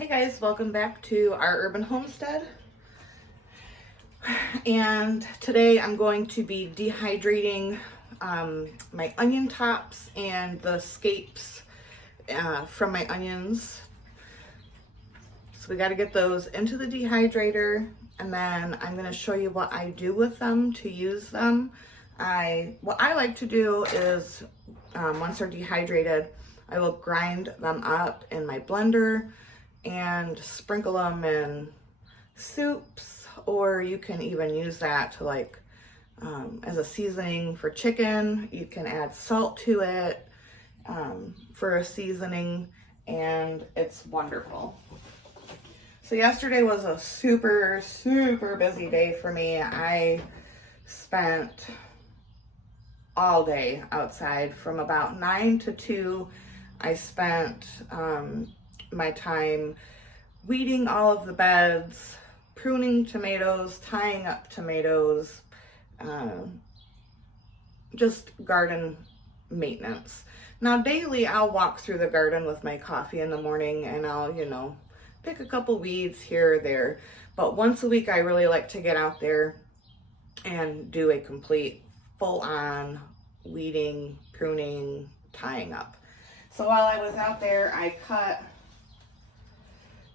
Hey guys, welcome back to our urban homestead. And today I'm going to be dehydrating my onion tops and the scapes from my onions. So we got to get those into the dehydrator, and then I'm going to show you what I do with them to use them. What I like to do is once they're dehydrated, I will grind them up in my blender and sprinkle them in soups, or you can even use that to as a seasoning for chicken. You can add salt to it for a seasoning, and it's wonderful. So yesterday was a super busy day for me. I spent all day outside from about 9 to 2. I spent my time weeding all of the beds, pruning tomatoes, tying up tomatoes, just garden maintenance. Now daily I'll walk through the garden with my coffee in the morning, and I'll, pick a couple weeds here or there. But once a week I really like to get out there and do a complete full-on weeding, pruning, tying up. So while I was out there, I cut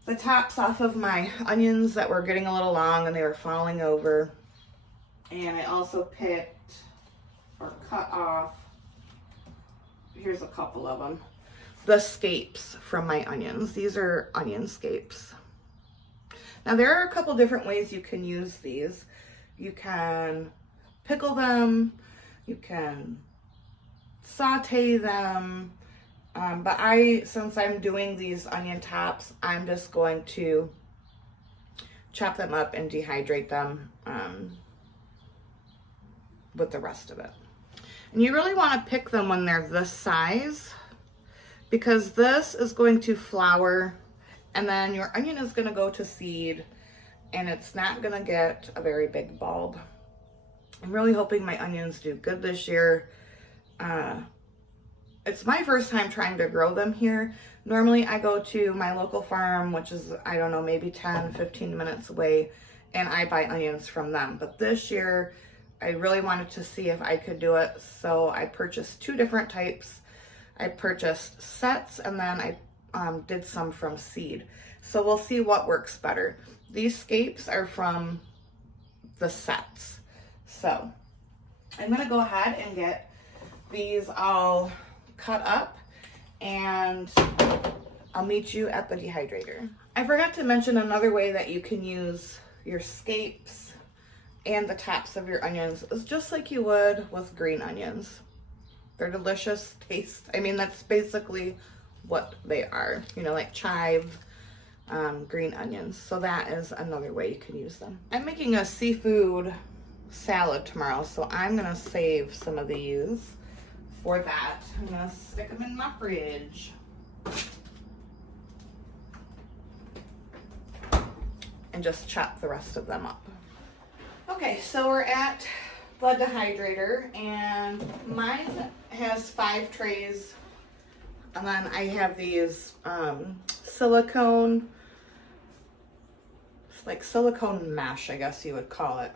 the tops off of my onions that were getting a little long and they were falling over. And I also picked or cut off, here's a couple of them, the scapes from my onions. These are onion scapes. Now there are a couple different ways you can use these. You can pickle them, you can saute them, but since I'm doing these onion tops, I'm just going to chop them up and dehydrate them with the rest of it. And you really want to pick them when they're this size, because this is going to flower, and then your onion is going to go to seed, and it's not going to get a very big bulb. I'm really hoping my onions do good this year. It's my first time trying to grow them here. Normally I go to my local farm, which is, I don't know, maybe 10, 15 minutes away, and I buy onions from them. But this year I really wanted to see if I could do it, so I purchased 2 different types. I purchased sets, and then I did some from seed. So we'll see what works better. These scapes are from the sets. So I'm gonna go ahead and get these all cut up, and I'll meet you at the dehydrator. I forgot to mention another way that you can use your scapes and the tops of your onions is just like you would with green onions. They're delicious taste. I mean, that's basically what they are, like chive, green onions. So that is another way you can use them. I'm making a seafood salad tomorrow, so I'm gonna save some of these for that. I'm gonna stick them in my fridge. And just chop the rest of them up. Okay, so we're at the dehydrator, and mine has 5 trays, and then I have these silicone, like silicone mesh, I guess you would call it.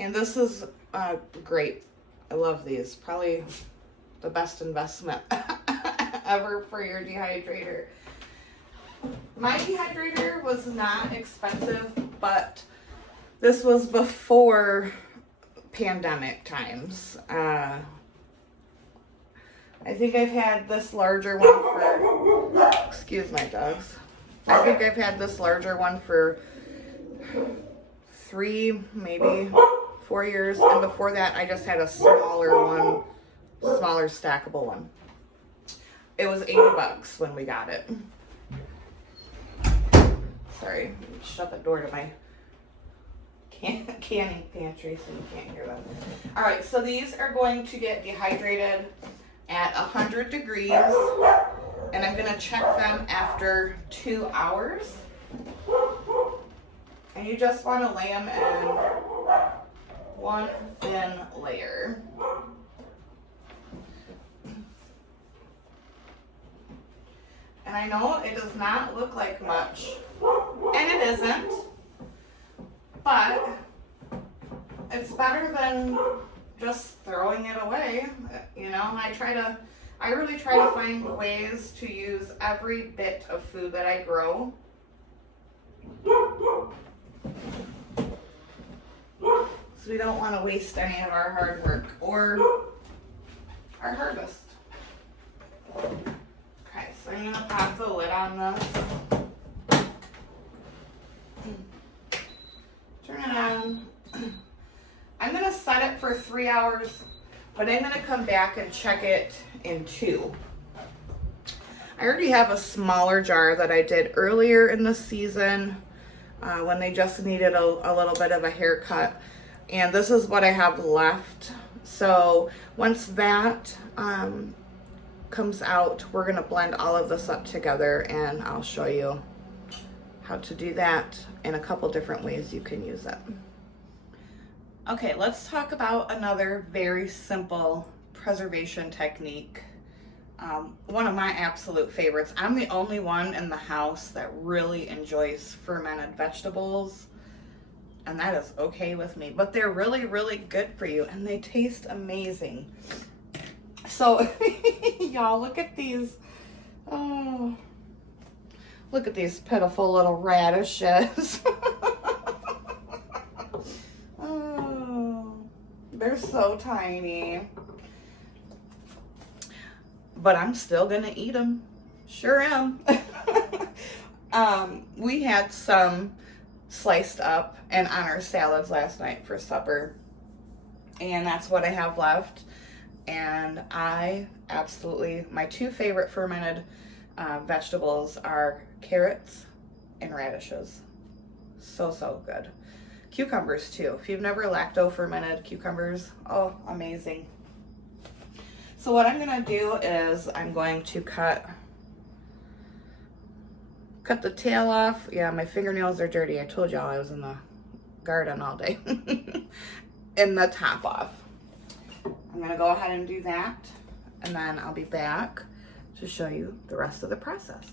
And this is great. I love these. Probably the best investment ever for your dehydrator. My dehydrator was not expensive, but this was before pandemic times. I think I've had this larger one for, excuse my dogs. I think I've had this larger one for 3, maybe 4 years, and before that I just had a smaller stackable one. It was $80 when we got it. Sorry, shut the door to my canning pantry so you can't hear them. All right, so these are going to get dehydrated at 100 degrees, and I'm gonna check them after 2 hours. And you just want to lay them in one thin layer. And I know it does not look like much, and it isn't, but it's better than just throwing it away. You know, I really try to find ways to use every bit of food that I grow. So we don't want to waste any of our hard work or our harvest. Okay, so I'm going to pop the lid on this. Turn it on. I'm going to set it for 3 hours, but I'm going to come back and check it in 2. I already have a smaller jar that I did earlier in the season when they just needed a little bit of a haircut. And this is what I have left. So once that comes out, we're going to blend all of this up together, and I'll show you how to do that in a couple different ways you can use it. Okay, let's talk about another very simple preservation technique. One of my absolute favorites. I'm the only one in the house that really enjoys fermented vegetables, and that is okay with me, but they're really, really good for you, and they taste amazing. So, y'all, look at these. Oh, look at these pitiful little radishes. Oh, they're so tiny. But I'm still gonna eat them. Sure am. We had some sliced up and on our salads last night for supper, and that's what I have left. And I absolutely, my 2 favorite fermented vegetables are carrots and radishes. So good. Cucumbers too. If you've never lacto fermented cucumbers, oh, amazing. So what I'm gonna do is I'm going to cut the tail off. Yeah, my fingernails are dirty. I told y'all I was in the garden all day. And the top off. I'm gonna go ahead and do that, and then I'll be back to show you the rest of the process.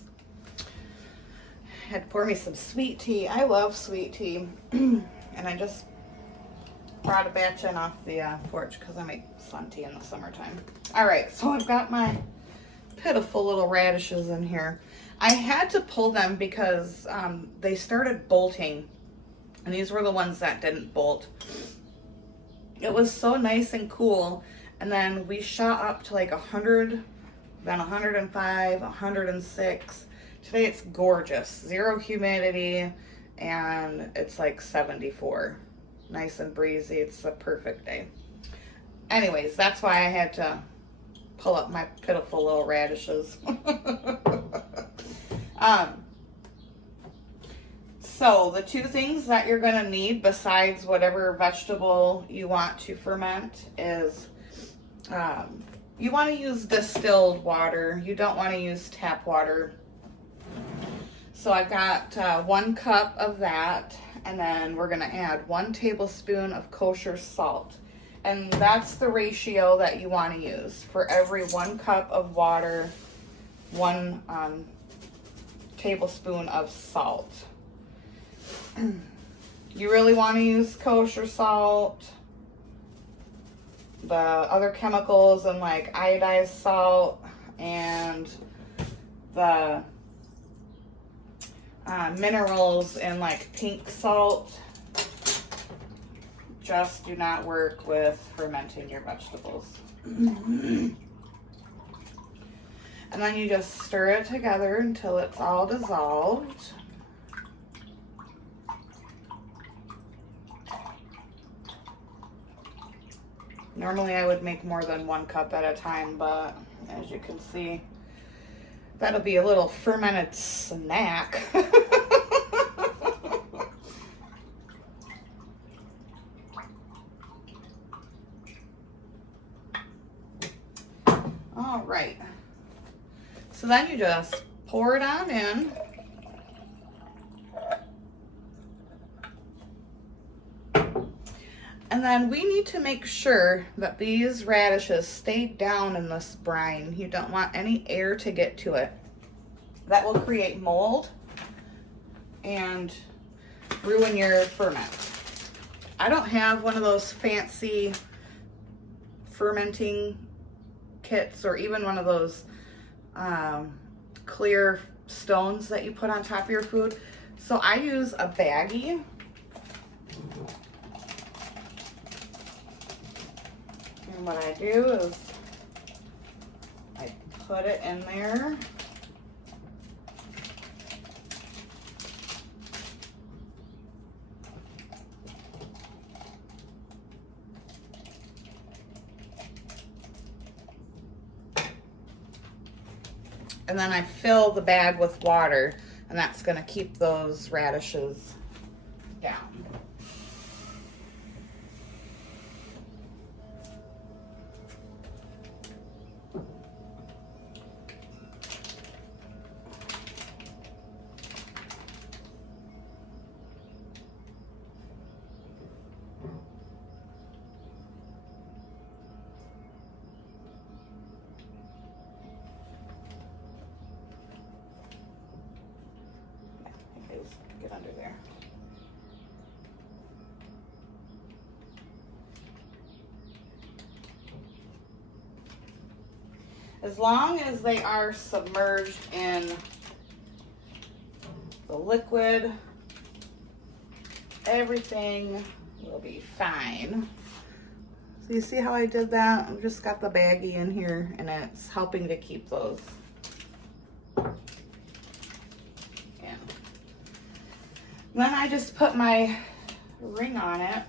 I had to pour me some sweet tea. I love sweet tea. And I just brought a batch in off the porch because I make sun tea in the summertime. All right, so I've got my pitiful little radishes in here. I had to pull them because they started bolting, and these were the ones that didn't bolt. It was so nice and cool, and then we shot up to like 100, then 105, 106. Today it's gorgeous, 0 humidity, and it's like 74. Nice and breezy. It's a perfect day. Anyways, that's why I had to pull up my pitiful little radishes. So the 2 things that you're going to need besides whatever vegetable you want to ferment is you want to use distilled water. You don't want to use tap water. So I've got 1 cup of that, and then we're going to add 1 tablespoon of kosher salt. And that's the ratio that you want to use. For every 1 cup of water, 1 tablespoon of salt. You really want to use kosher salt. The other chemicals and like iodized salt and the minerals in like pink salt just do not work with fermenting your vegetables. And then you just stir it together until it's all dissolved. Normally I would make more than 1 cup at a time, but as you can see, that'll be a little fermented snack. All right. So then you just pour it on in. And then we need to make sure that these radishes stay down in this brine. You don't want any air to get to it. that will create mold and ruin your ferment. I don't have one of those fancy fermenting kits or even one of those clear stones that you put on top of your food. So I use a baggie. And what I do is I put it in there. And then I fill the bag with water, and that's going to keep those radishes down. Get under there. As long as they are submerged in the liquid, everything will be fine. So you see how I did that? I've just got the baggie in here and it's helping to keep those in. Then I just put my ring on it.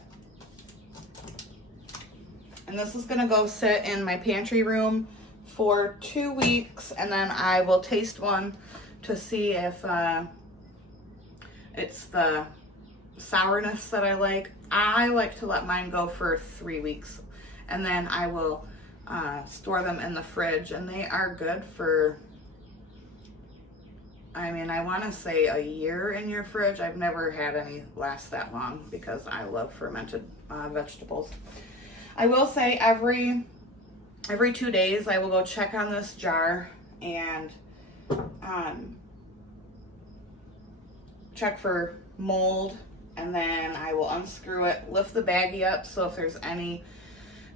And this is gonna go sit in my pantry room for 2 weeks, and then I will taste one to see if it's the sourness that I like. I like to let mine go for 3 weeks, and then I will store them in the fridge, and they are good for, I mean, I want to say a year in your fridge. I've never had any last that long because I love fermented vegetables. I will say every 2 days I will go check on this jar and check for mold, and then I will unscrew it, lift the baggie up, so if there's any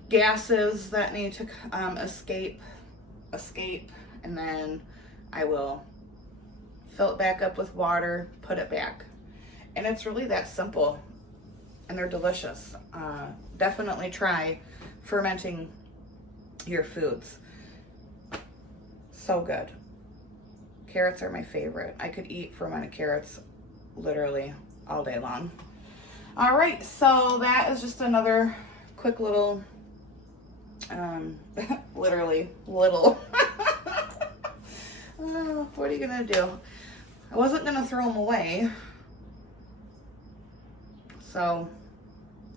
gases that need to escape, and then I will fill it back up with water, put it back. And it's really that simple, and they're delicious. Definitely try fermenting your foods. So good. Carrots are my favorite. I could eat fermented carrots literally all day long. All right, so that is just another quick little, literally little. What are you gonna do? I wasn't gonna throw them away, so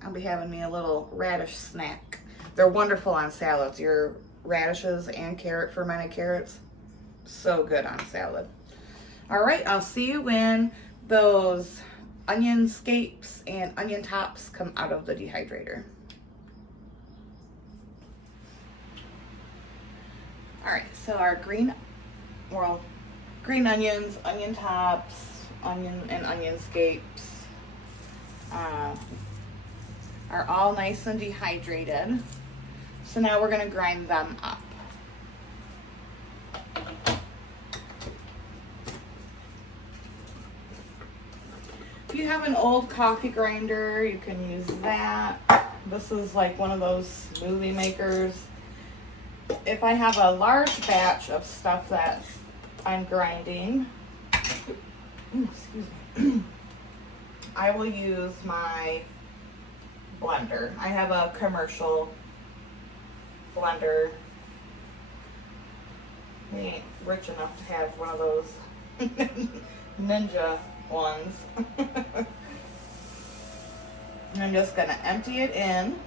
I'll be having me a little radish snack. They're wonderful on salads. Your radishes and fermented carrots, so good on salad. All right, I'll see you when those onion scapes and onion tops come out of the dehydrator. All right, so our green onions, onion tops, onion scapes are all nice and dehydrated. So now we're gonna grind them up. If you have an old coffee grinder, you can use that. This is like one of those smoothie makers. If I have a large batch of stuff that I'm grinding, excuse me, I will use my blender. I have a commercial blender. We ain't rich enough to have one of those ninja ones. And I'm just gonna empty it in.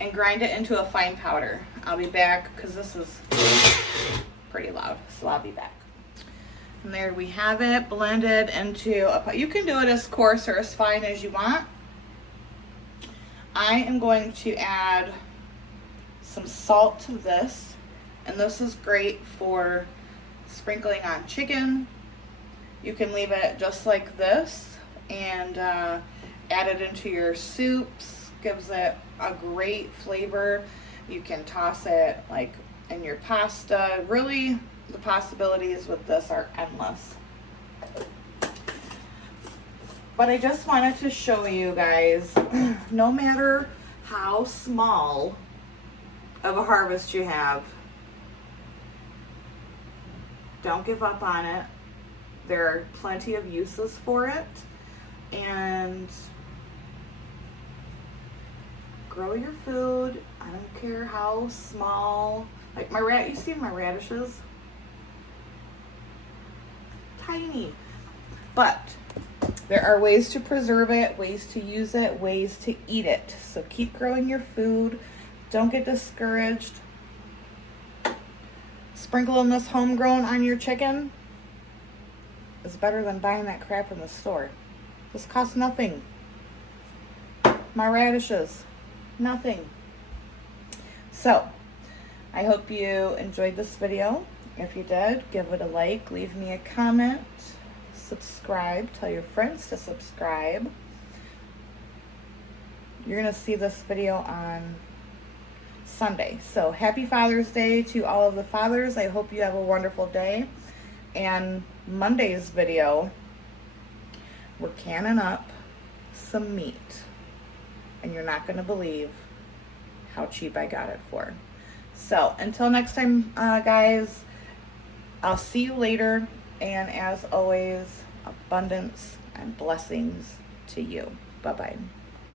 And grind it into a fine powder. I'll be back because this is pretty loud, so I'll be back. And there we have it blended into a pot. You can do it as coarse or as fine as you want. I am going to add some salt to this, and this is great for sprinkling on chicken. You can leave it just like this and add it into your soups. Gives it a great flavor. You can toss it like in your pasta. Really, the possibilities with this are endless. But I just wanted to show you guys, no matter how small of a harvest you have, don't give up on it. There are plenty of uses for it, and grow your food. I don't care how small. Like you see my radishes? Tiny. But there are ways to preserve it, ways to use it, ways to eat it. So keep growing your food. Don't get discouraged. Sprinkling this homegrown on your chicken is better than buying that crap in the store. This costs nothing. My radishes, nothing. So, I hope you enjoyed this video. If you did, give it a like, leave me a comment, subscribe, tell your friends to subscribe. You're gonna see this video on Sunday. So happy Father's Day to all of the fathers. I hope you have a wonderful day. And Monday's video, we're canning up some meat, and you're not gonna believe how cheap I got it for. So until next time, guys, I'll see you later, and as always, abundance and blessings to you. Bye-bye.